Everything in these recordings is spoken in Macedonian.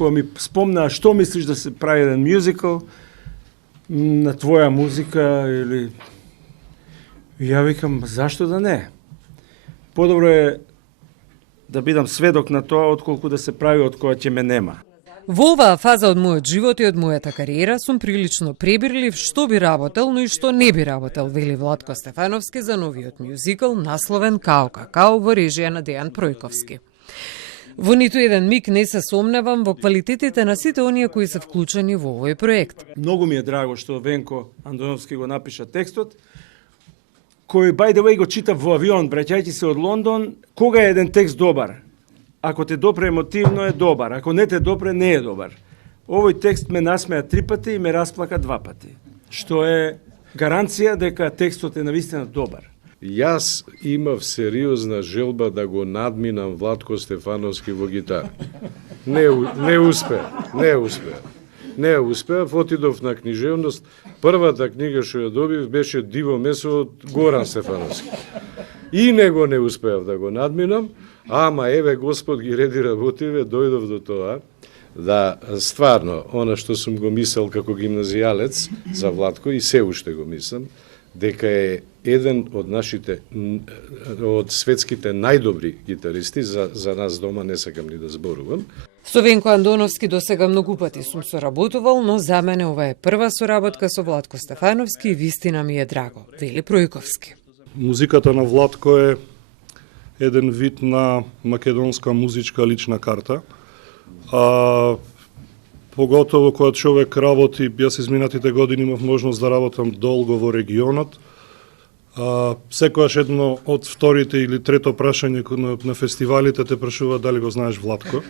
која ми спомна што мислиш да се прави еден мюзикл на твоја музика или ја викам зашто да не? Подобро е да бидам сведок на тоа отколку да се прави од која ќе ме нема. Во оваа фаза од мојот живот и од мојата кариера сум прилично пребирлив што би работел, но и што не би работел, вели Владко Стефановски за новиот мюзикл насловен Као Какао во режија на Дејан Пројковски. Во ниту еден миг не се сомневам во квалитетите на сите оние кои се вклучени во овој проект. Многу ми е драго што Венко Андоновски го напиша текстот, кој by the way го читав во авион, враќајќи се од Лондон. Кога е еден текст добар? Ако те допре емотивно е добар, ако не те допре не е добар. Овој текст ме насмеа 3 пати и ме расплака 2 пати, што е гаранција дека текстот е навистина добар. Јас имав сериозна желба да го надминам Владко Стефановски во гитара. Не успеав, отидов на книжевност. Првата книга што ја добив беше Диво месо од Горан Стефановски. И него не успеав да го надминам, ама еве Господ ги реди работиве, дојдов до тоа да стварно, она што сум го мислел како гимназијалец за Владко и се уште го мислам, дека е еден од нашите, од светските најдобри гитаристи, за нас дома не сакам ни да зборувам. Со Венко Андоновски досега многу пати сум соработувал, но за мене ова е прва соработка со Владко Стефановски и вистина ми е драго, вели Пројковски. Музиката на Владко е еден вид на македонска музичка лична карта. Поготово кога човек работи, јас изминатите години имав можност да работам долго во регионот. Секојаш едно од вторите или трето прашање на фестивалите те прашува дали го знаеш Владко.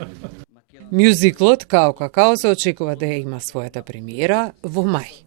Мюзиклот Као Какао се очекува да има својата премиера во мај.